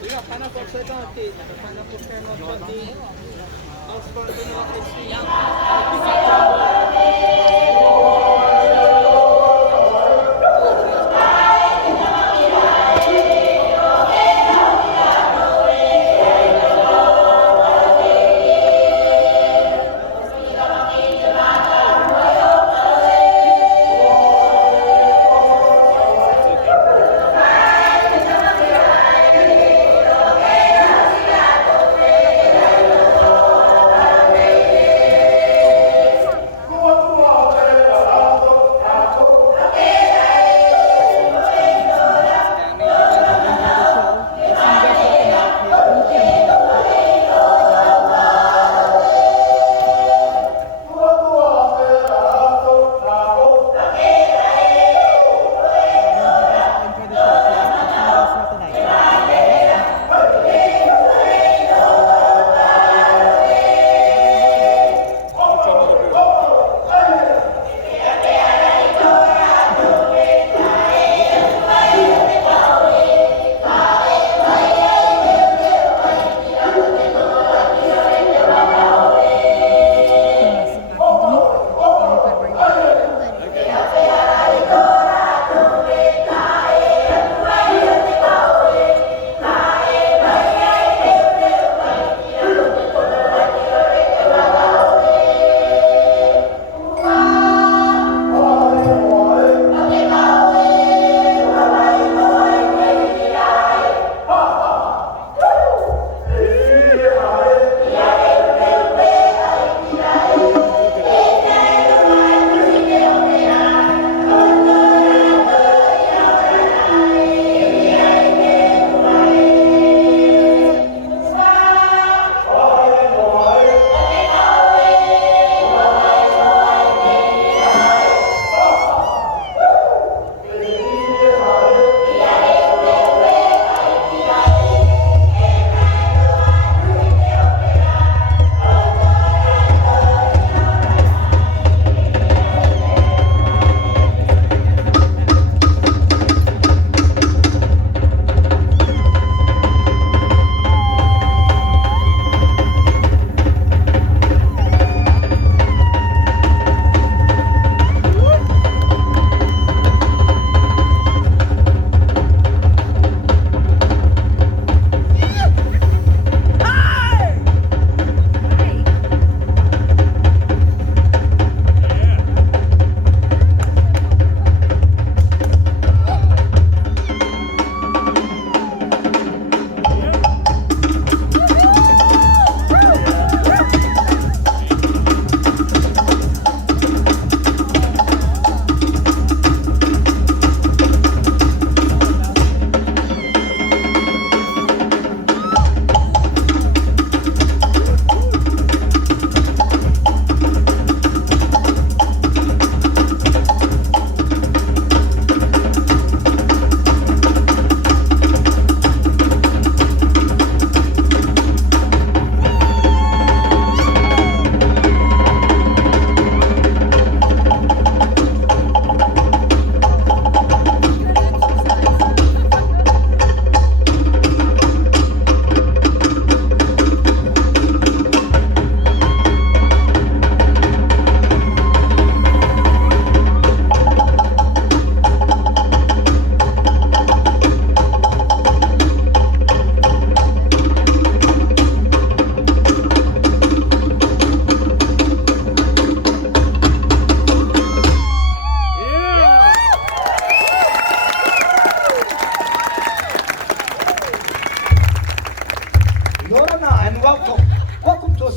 We got pineapple upside down, Kate. The pineapple caramel chutney. Also, vanilla ice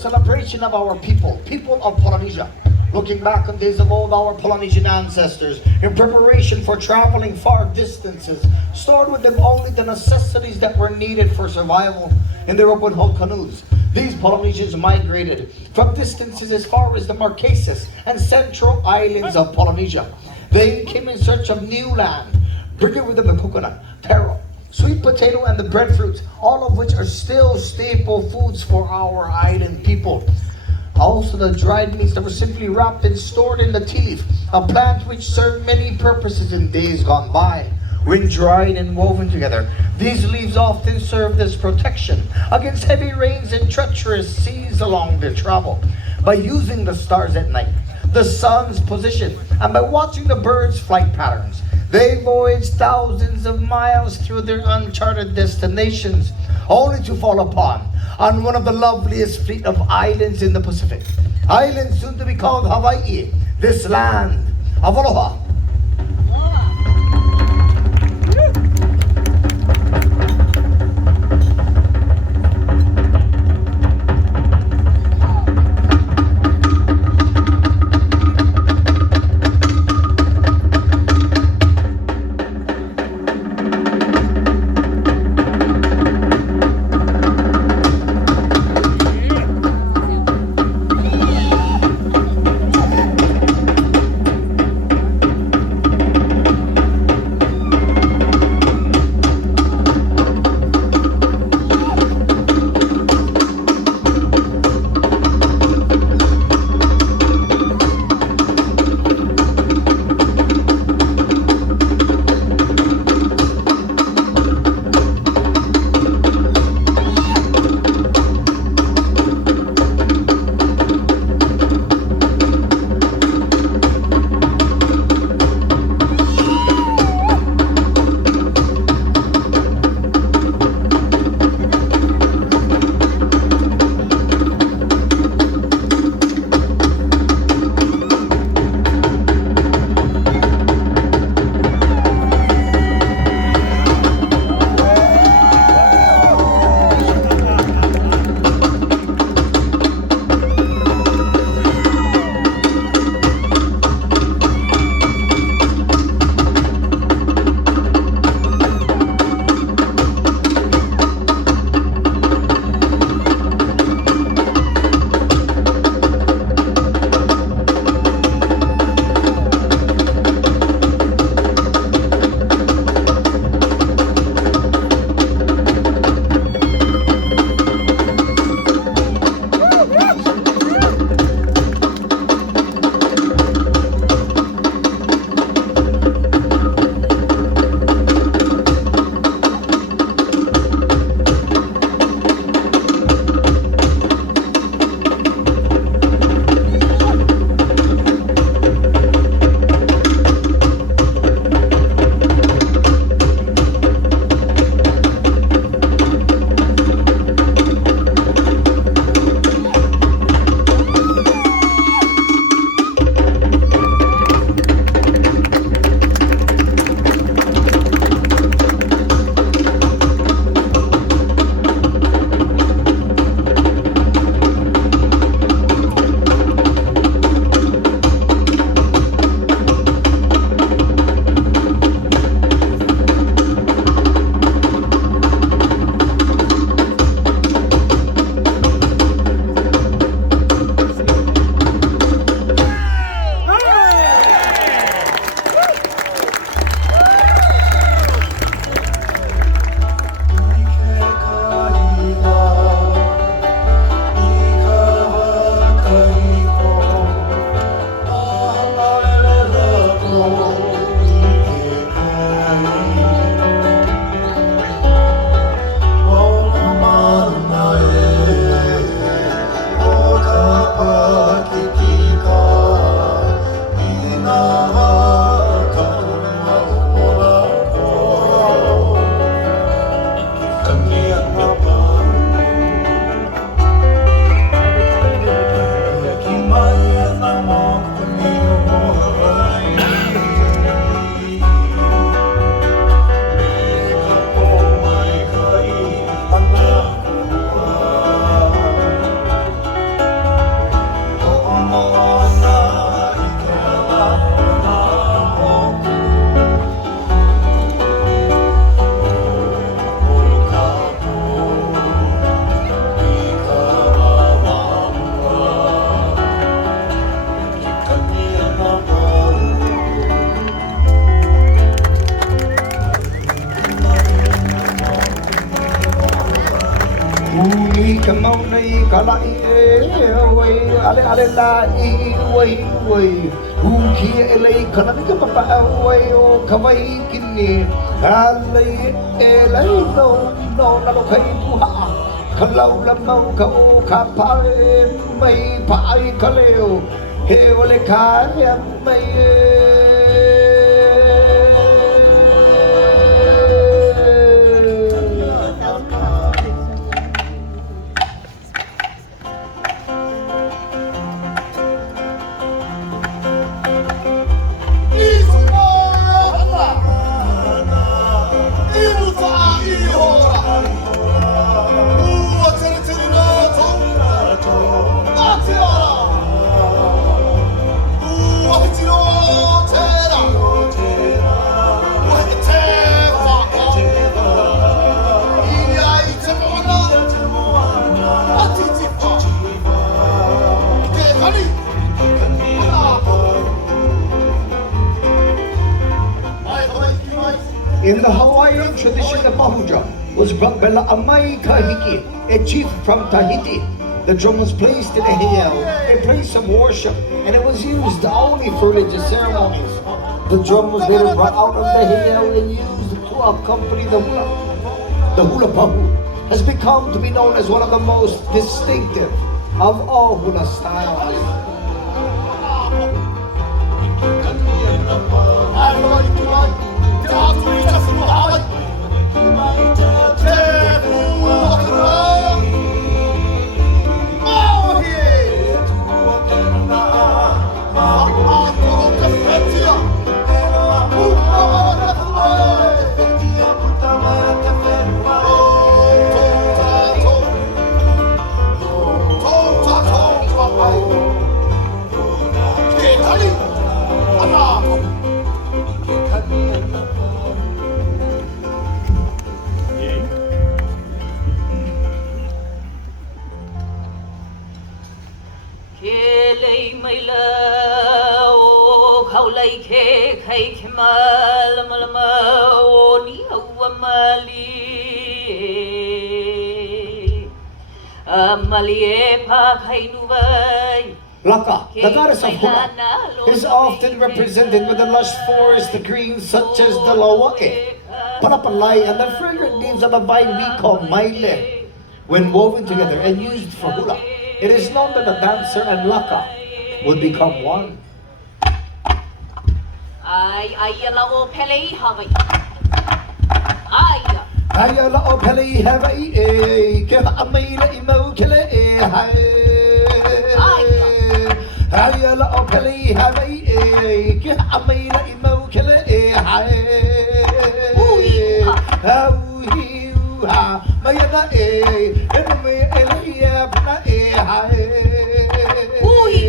celebration of our people of Polynesia. Looking back on days of old, our Polynesian ancestors, in preparation for traveling far distances, stored with them only the necessities that were needed for survival in their open-hull canoes. These Polynesians migrated from distances as far as the Marquesas and central islands of Polynesia. They came in search of new land, bringing with them the coconut, taro, sweet potato, and the breadfruit, all of which are still staple foods for our island people. Also the dried meats that were simply wrapped and stored in the tea leaf, a plant which served many purposes in days gone by. when dried and woven together. These leaves often served as protection against heavy rains and treacherous seas along their travel. By using the stars at night, the sun's position, and by watching the birds' flight patterns, they voyaged thousands of miles through their uncharted destinations, only to fall upon on one of the loveliest fleet of islands in the Pacific. Island soon to be called Hawaii, this land of aloha. Kamonai kalai wai ale ale la I wai wai uki ele kanani ka papa wai o kawai kini Ali elay no na lo kay buha. Kalaw lamaw ka o kapae may paay kaleo. He wale kaya may in the Hawaiian tradition, the pahuja was brought by La'amai Kahiki, a chief from Tahiti. The drum was placed in a heiau, a place of worship, and it was used only for religious ceremonies. The drum was later brought out of the heiau and used to accompany the hula. The hula pahu has become to be known as one of the most distinctive of all hula styles. Laka, the goddess of hula, is often represented with the lush forest greens such as the lawake, palapalay, and the fragrant leaves of the vine we call maile. When woven together and used for hula, it is known that the dancer and laka would become one. Ayala o pele Hawaii, ke amaila imo kele hai. Ayala o pele Hawaii, ke amaila imo kele hai. Uhi ha, mayana eno me elia bna hai. Uhi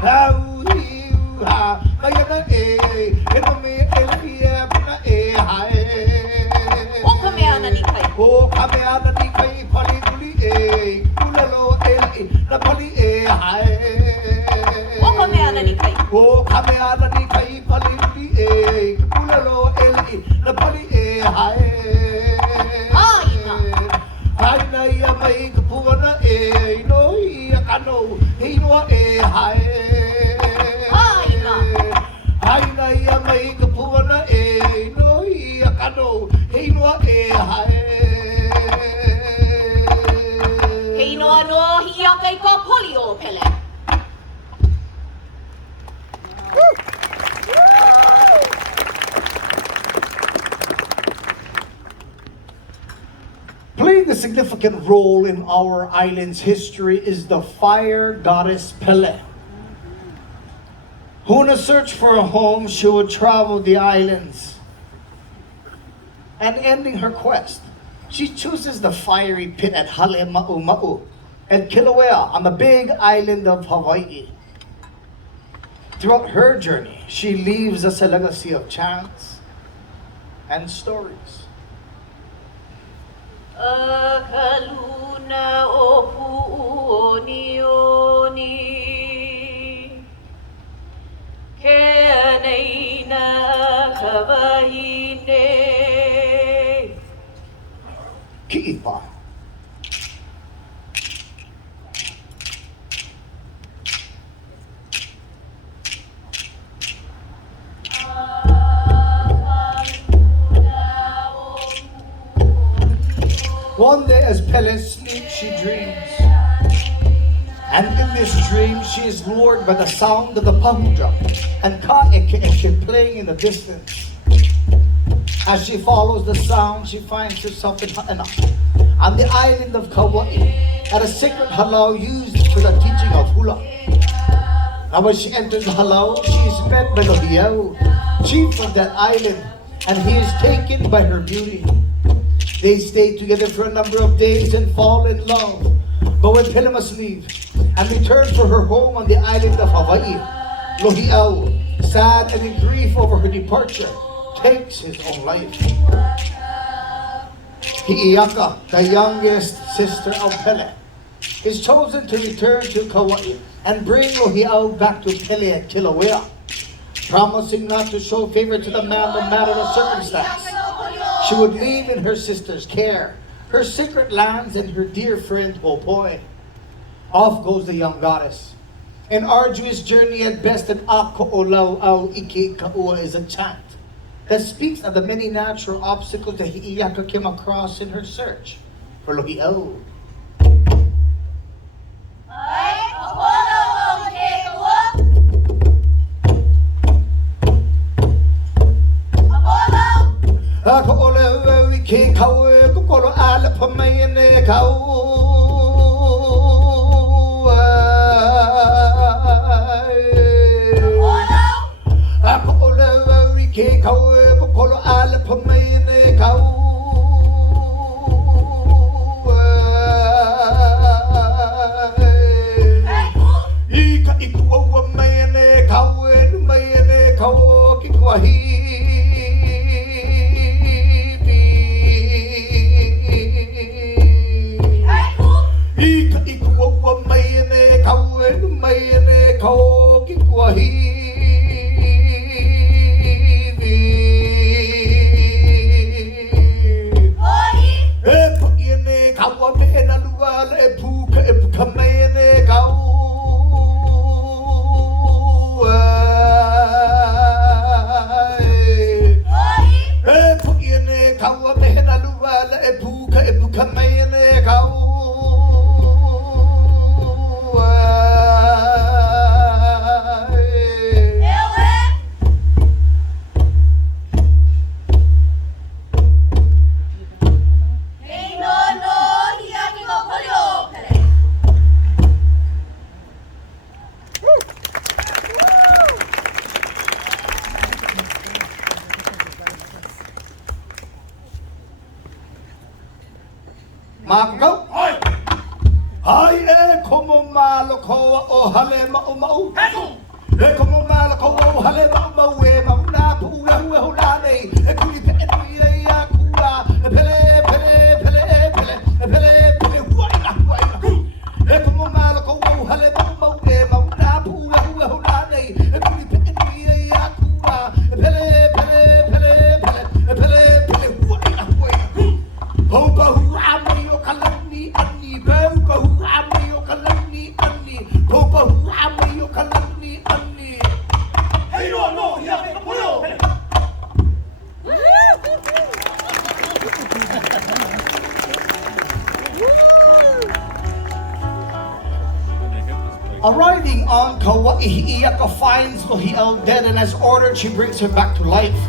ha, mayana eno me elia bna hai. O kameana ni kai pali guli kulalo na pali hai. O kameana ni kai pali guli kulalo na pali hai. Aina ia mai kupuana no ia kano hinoa hai. Aina ia mai kupuana no ia kano hinoa hai. Playing a significant role in our island's history is the fire goddess Pele, who in a search for a home she would travel the islands, and ending her quest she chooses the fiery pit at Halema'u at Kilauea on the big island of Hawaii. Throughout her journey, she leaves us a legacy of chants and stories. Akaluna opu oni keneina kawaine Ki'ipa. as Pele sleeps, she dreams. And in this dream, she is lured by the sound of the pahuja and Ka'eke playing in the distance. As she follows the sound, she finds herself in Ha'ena, on the island of Kauai, at a sacred halau used for the teaching of hula. Now when she enters the halau, she is met by Lohiau, chief of that island, and he is taken by her beauty. They stay together for a number of days and fall in love. But when Pele must leave and return for her home on the island of Hawaii, Lohiau, sad and in grief over her departure, takes his own life. Hi'iaka, the youngest sister of Pele, is chosen to return to Kauai and bring Lohiau back to Pele at Kilauea, promising not to show favor to the man no matter the circumstance. She would leave in her sister's care her sacred lands and her dear friend Hopoi. Off goes the young goddess. An arduous journey at best, and Ako Olau Au Ike Kaua is a chant that speaks of the many natural obstacles that Hi'iaka came across in her search for Lohiau. Ako Olau Ike Kaua Kukolo Ala Pamayane Kaua. Ke kau e pokolo ala pamaine kau Ika iku owa maine kau e maine kau ki kuahi Ika iku owa maine kau e maine kau ki kuahi Lahaina Luau e puka e puka mene kau e puiene kau Lahaina Luau e puka mene kau Mako, hai e komo malo koa o hale mau mau. E komo malo koa o hale mau mau e mau na pu e hu e hu la nei. E kuli pe e nui e ia kua. E pele pele pele e pele e pele pele huaina huaina. E komo malo koa o hale mau mau e mau na pu e hu la nei. E kuli pe e nui e ia kua. E pele pele pele pele e pele pele huaina huaina. Ho pa hu ami o kalani ani bau pa hu ami o kalani ani ho pa hu ami o kalani ani hey no ya me puedo Arriving on Kauai, Hi'iaka finds Lohiau dead, and as ordered, she brings her back to life.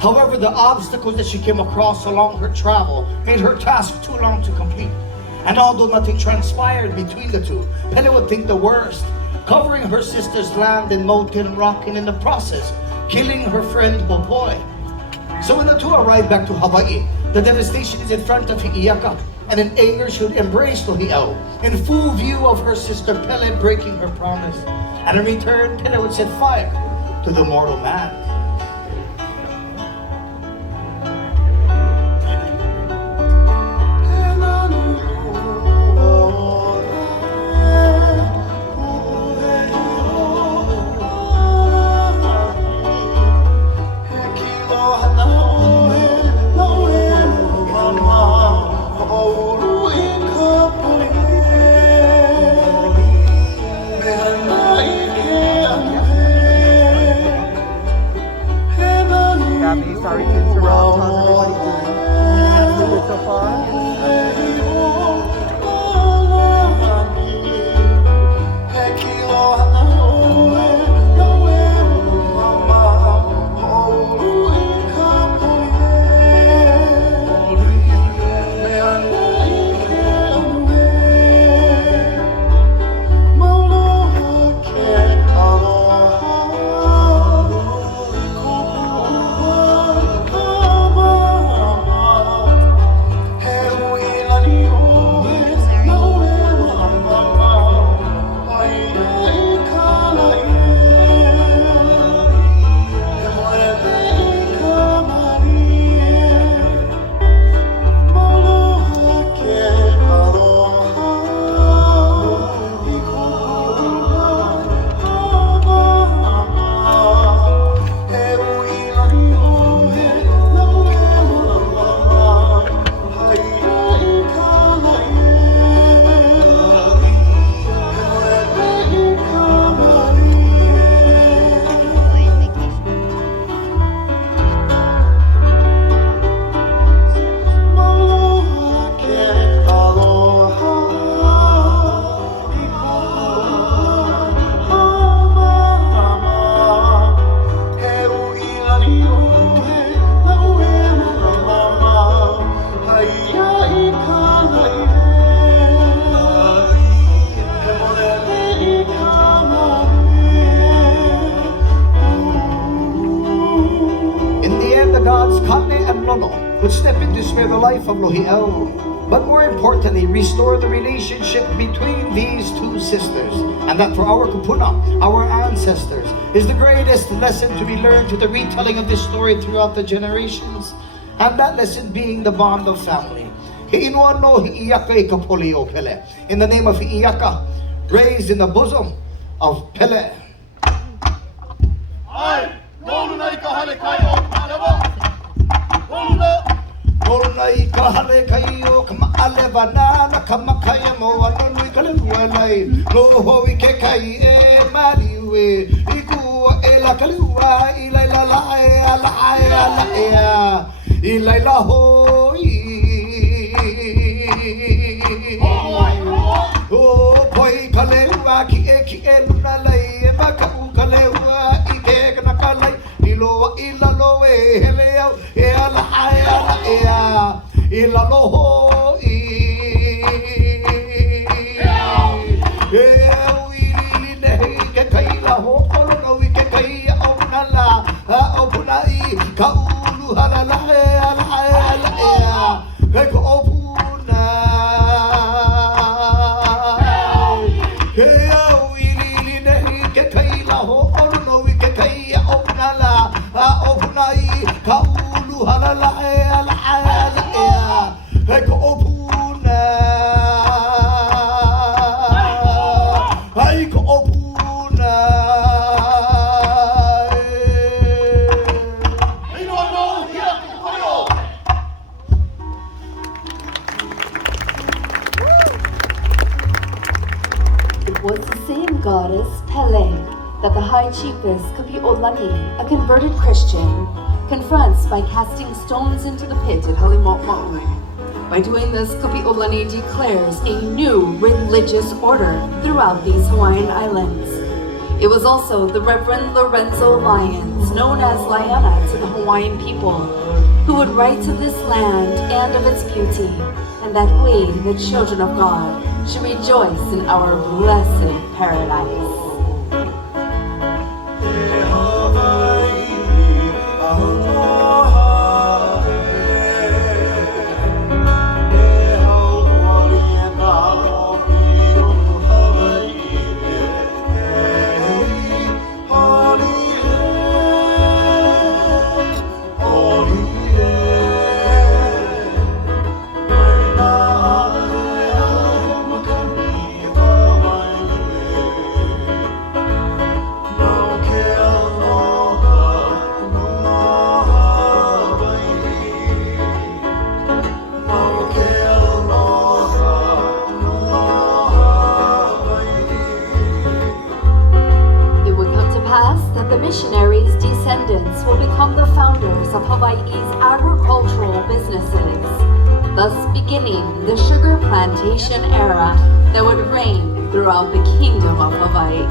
However, the obstacles that she came across along her travel made her task too long to complete. And although nothing transpired between the two, Pele would think the worst, covering her sister's land in molten rock and in the process, killing her friend Hopoi. So when the two arrive back to Hawaii, the devastation is in front of Hi'iaka, and in anger she would embrace Lohiau in full view of her sister Pele breaking her promise. And in return, Pele would set fire to the mortal man. life of Lohiel. But more importantly, restore the relationship between these two sisters. And that for our kupuna, our ancestors, is the greatest lesson to be learned through the retelling of this story throughout the generations. And that lesson being the bond of family. In the name of Iyaka, raised in the bosom of Pele. Olnai kahale kayo kama alevana na kama kaya mo anoi kalualai loho ike kai e mariwe iku ela kalua ilai la la ala ilai la ho o poi kalua ki e luna lai e maka u kalua ike kana kalai ilo ila lo e heleo e ala ila loho i ili nehi ke kai la ho olo no i ke kai o nala o punai ka ulu halala ala ke ko opuna ke ili nehi ke kai la ho olo no i ke kai o nala o punai ka ulu halala Was the same goddess, Pele, that the high chiefess Kapi'olani, a converted Christian, confronts by casting stones into the pit at Halimotmaui. By doing this, Kapi'olani declares a new religious order throughout these Hawaiian Islands. It was also the Reverend Lorenzo Lyons, known as Lahaina to the Hawaiian people, who would write to this land and of its beauty, and that we, the children of God, should rejoice in our blessed paradise. Missionaries' descendants will become the founders of Hawaii's agricultural businesses, thus beginning the sugar plantation era that would reign throughout the Kingdom of Hawaii.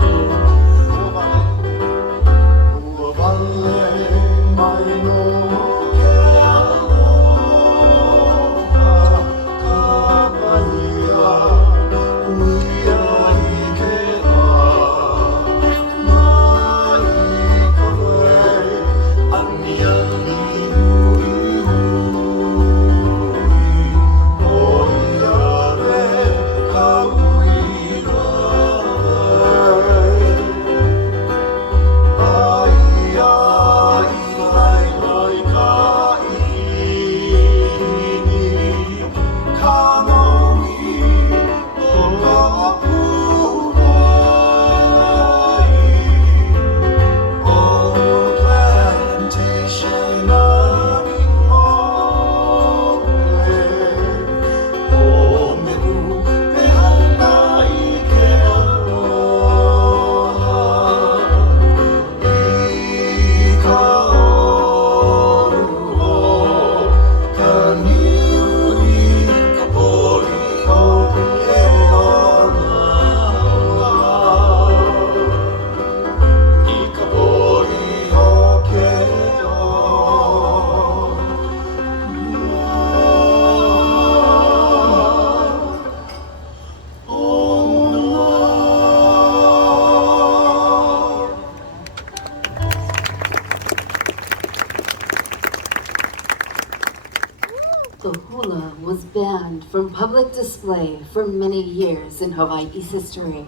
public display for many years in Hawaii's history.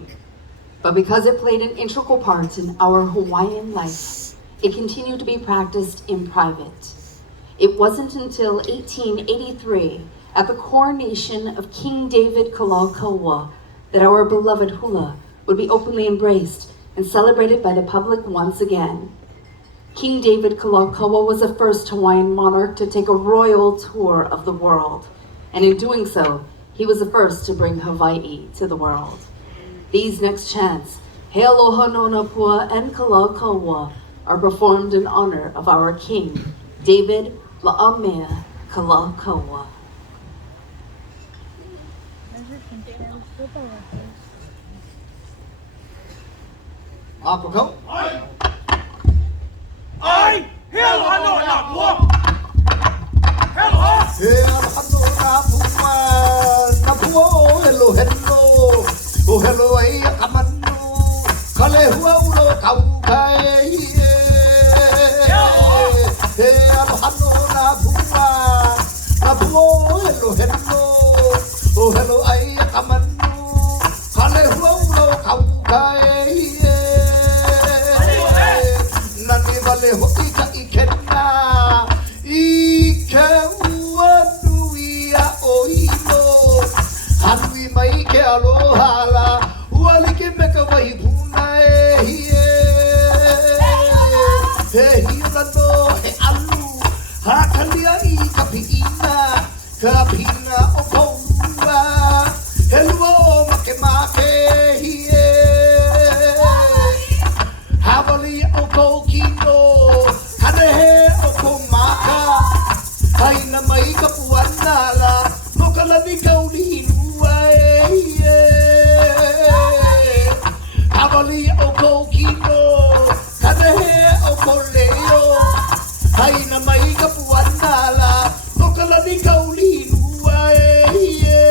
But because it played an integral part in our Hawaiian life, it continued to be practiced in private. It wasn't until 1883, at the coronation of King David Kalakaua, that our beloved hula would be openly embraced and celebrated by the public once again. King David Kalakaua was the first Hawaiian monarch to take a royal tour of the world, and in doing so, he was the first to bring Hawaii to the world. These next chants, He Aloha no Napua and Kalakaua, are performed in honor of our King, David Lahaina Kalakaua. Apoko. Ai, hello, hello, Napua. Hello. Hello, hello, ay kamano. Kale hua ulo kau kai. Hello, ay kamano. Kale hua ulo kau kai. Nani vale ho ika ikena. Ike ua nuia oino. Hanui mai ke aloha la. Uali ke meka wai puna e hie. He hiona no he alu. Hakalia I kapiina. Kapina o koua. He lua o make make hie. Havali o kokino. Kanehe o komaka. Haina mai ka puana la. No kalani kauli lua e hie. Havali o kokino. Kanehe o koleo. Haina mai ka puana la. No kalani kauli lua e hie.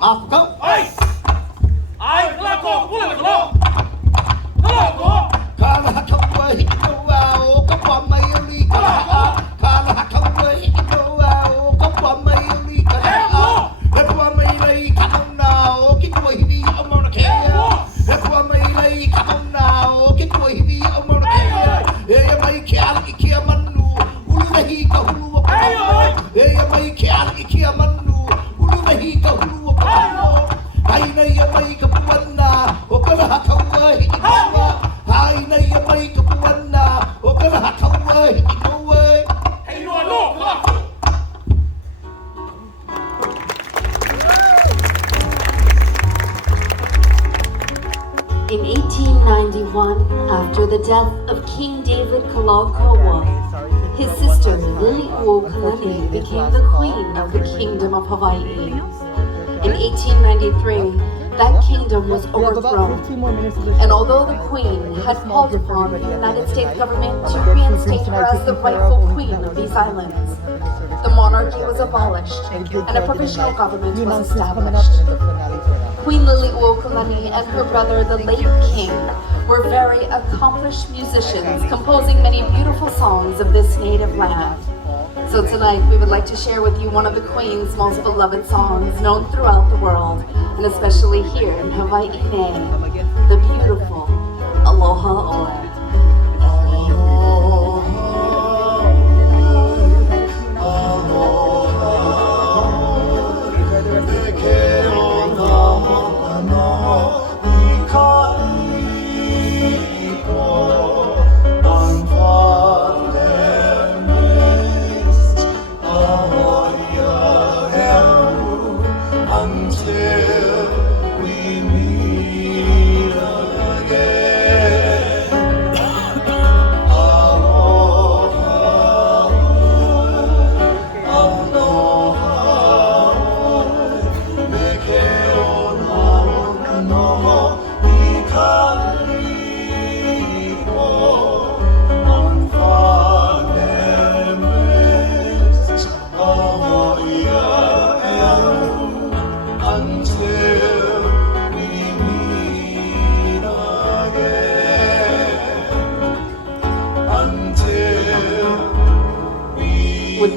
Apoko. Ai, Kalako, pula Kalako. Kalako. Kala hakaua hikoa o kapua mai o li kala. Kala hakaua hikoa o kapua mai o li kala. He pua mai lai kanauna o ki tua hivi o Mauna Kea. He pua mai lai kanauna o ki tua hivi o Mauna Kea. E ia mai ke ala I kia manu, ulu nahi ka hulu o kapau. E ia mai ke ala I kia manu, ulu nahi ka hulu o kapau. Haina ia mai ka puana o kala hakaua hikoa. Haina ia mai ka puana o kala hakaua hikoa. Hey, no, no, Kalako. In 1891, after the death of King David Kalakaua, his sister Liliuokalani became the queen of the Kingdom of Hawaii. In 1893, that kingdom was overthrown, and although the queen had called upon the United States government to reinstate her as the rightful queen of these islands, the monarchy was abolished and a provisional government was established. Queen Liliuokalani and her brother, the late king, were very accomplished musicians, composing many beautiful songs of this native land. So tonight we would like to share with you one of the Queen's most beloved songs known throughout the world, and especially here in Hawaii, the beautiful Aloha Oe. Until we meet again.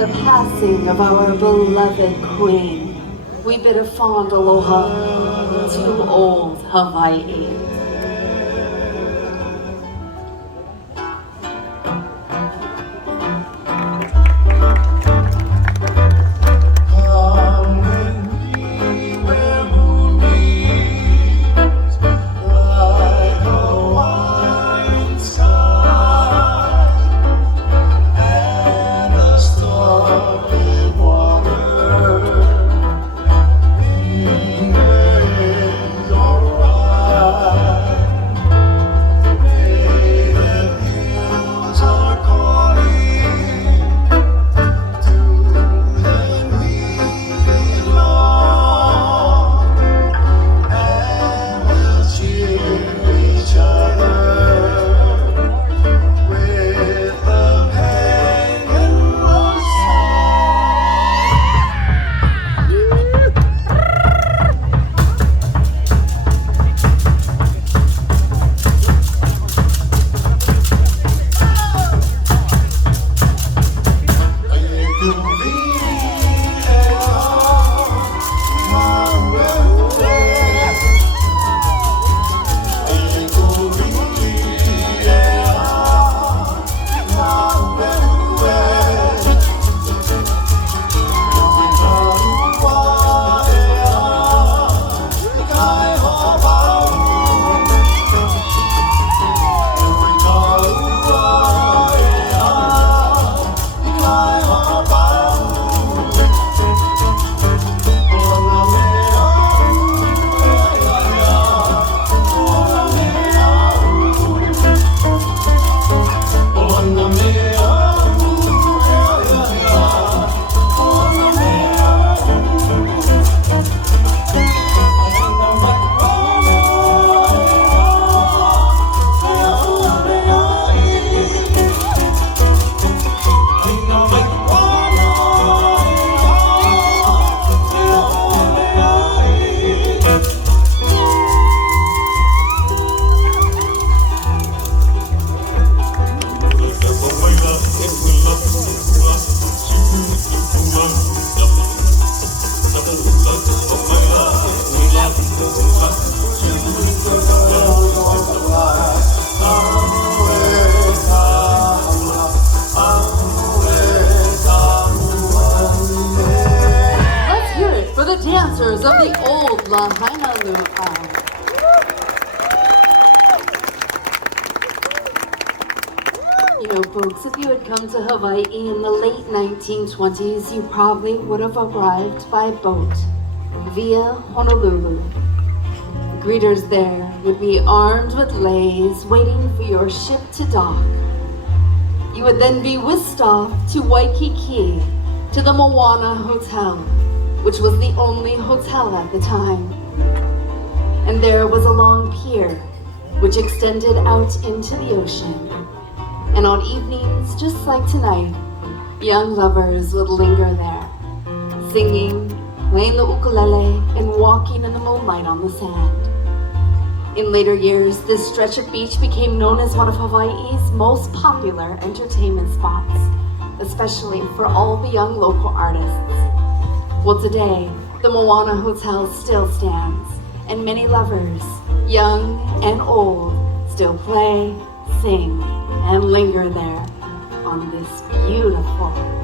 the passing of our beloved queen, we bid a fond aloha to old Hawaii. Dancers of the old Lahaina Luau. You know, folks, if you had come to Hawaii in the late 1920s, you probably would have arrived by boat via Honolulu. Greeters there would be armed with leis waiting for your ship to dock. You would then be whisked off to Waikiki to the Moana Hotel, which was the only hotel at the time. And there was a long pier, which extended out into the ocean. And on evenings, just like tonight, young lovers would linger there, singing, playing the ukulele, and walking in the moonlight on the sand. In later years, this stretch of beach became known as one of Hawaii's most popular entertainment spots, especially for all the young local artists. Well, today, the Moana Hotel still stands, and many lovers, young and old, still play, sing, and linger there on this beautiful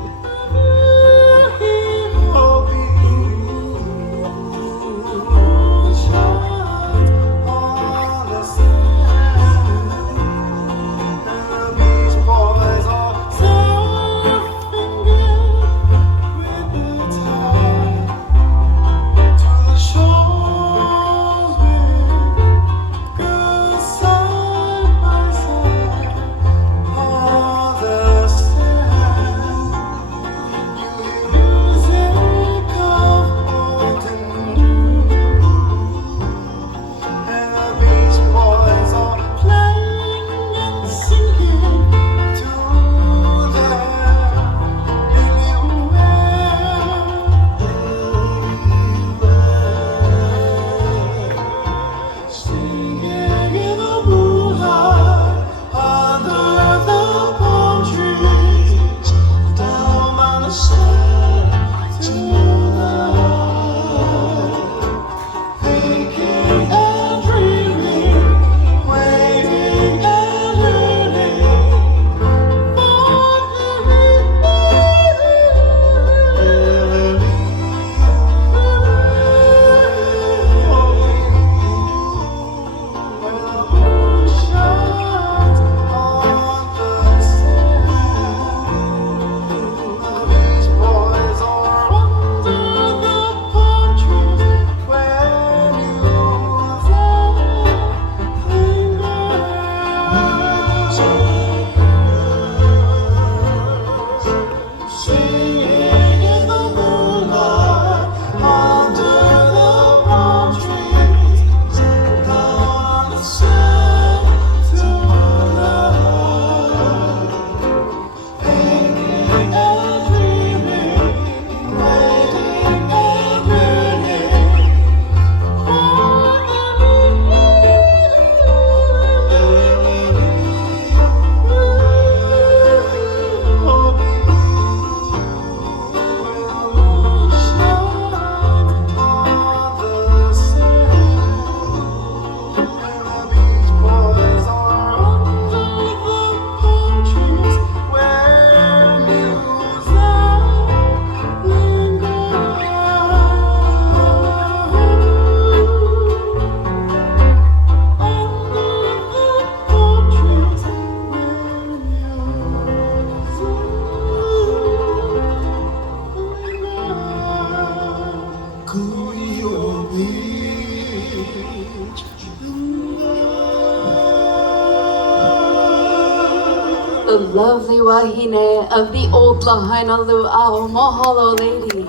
the lovely wahine of the old Lahaina Luau. Mahalo, ladies.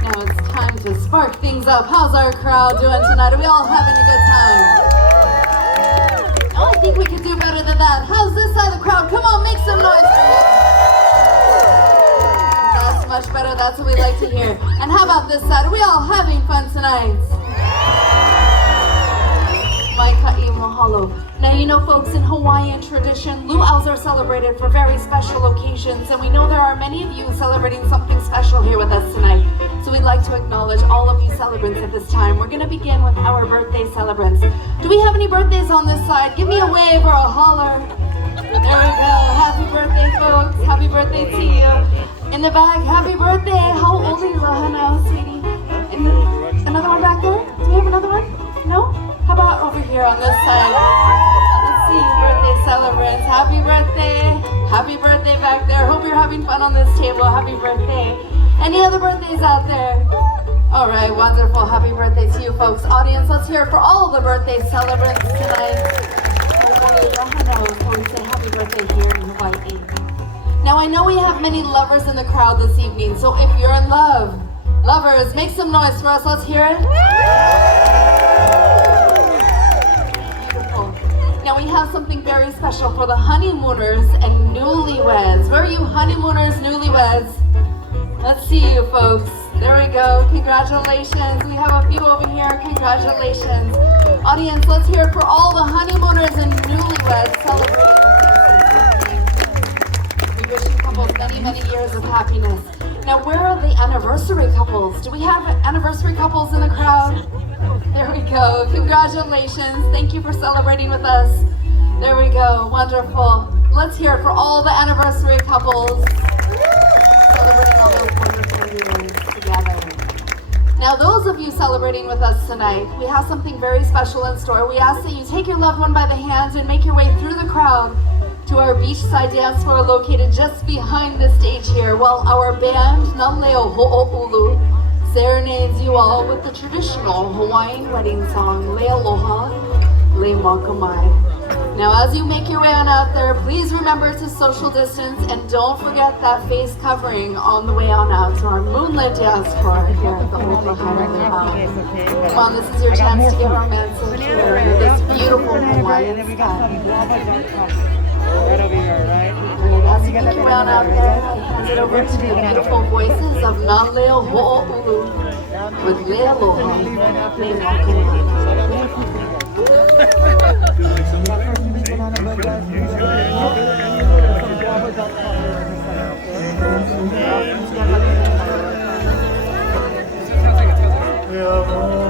Now it's time to spark things up. How's our crowd doing tonight? Are we all having a good time? Oh, I think we could do better than that. How's this side of the crowd? Come on, make some noise for me. That's much better. That's what we like to hear. And how about this side? Are we all having fun tonight? Mai ka'i mahalo. Now, you know, folks, in Hawaiian tradition, luau's are celebrated for very special occasions, and we know there are many of you celebrating something special here with us tonight. So we'd like to acknowledge all of you celebrants at this time. We're going to begin with our birthday celebrants. Do we have any birthdays on this side? Give me a wave or a holler. There we go. Happy birthday, folks. Happy birthday to you. In the back, happy birthday. How old are you, Lahaina, sweetie? Another one back there? Do we have another one? No? How about over here on this side? Let's see, birthday celebrants. Happy birthday. Happy birthday back there. Hope you're having fun on this table. Happy birthday. Any other birthdays out there? All right, wonderful. Happy birthday to you folks. Audience, let's hear it for all the birthday celebrants tonight. We say happy birthday here in Hawaii. Now, I know we have many lovers in the crowd this evening, so if you're in love, lovers, make some noise for us. Let's hear it. Now we have something very special for the honeymooners and newlyweds. Where are you honeymooners, newlyweds? Let's see you folks. There we go. Congratulations. We have a few over here. Congratulations. Audience, let's hear it for all the honeymooners and newlyweds celebrating with us. We wish you couples many, many years of happiness. Now, where are the anniversary couples? Do we have anniversary couples in the crowd? There we go. Congratulations. Thank you for celebrating with us. There we go. Wonderful. Let's hear it for all the anniversary couples celebrating all those wonderful years together. Now, those of you celebrating with us tonight, we have something very special in store. We ask that you take your loved one by the hands and make your way through the crowd to our beachside dance floor located just behind the stage here, while our band, Naleo Ho'oulu, serenades you all with the traditional Hawaiian wedding song, Le Aloha, Le Makamai. Now, as you make your way on out there, please remember to social distance and don't forget that face covering on the way on out to our moonlit dance floor here at the Old Lahaina Luau. Come on, this is your chance to get romantic here with this beautiful Hawaiian sky. Right over here, right? And as you make your way on out there, I hand it over to the beautiful voices of Naleo Ho'oulu with Le Aloha, Le Makamai. Yeah.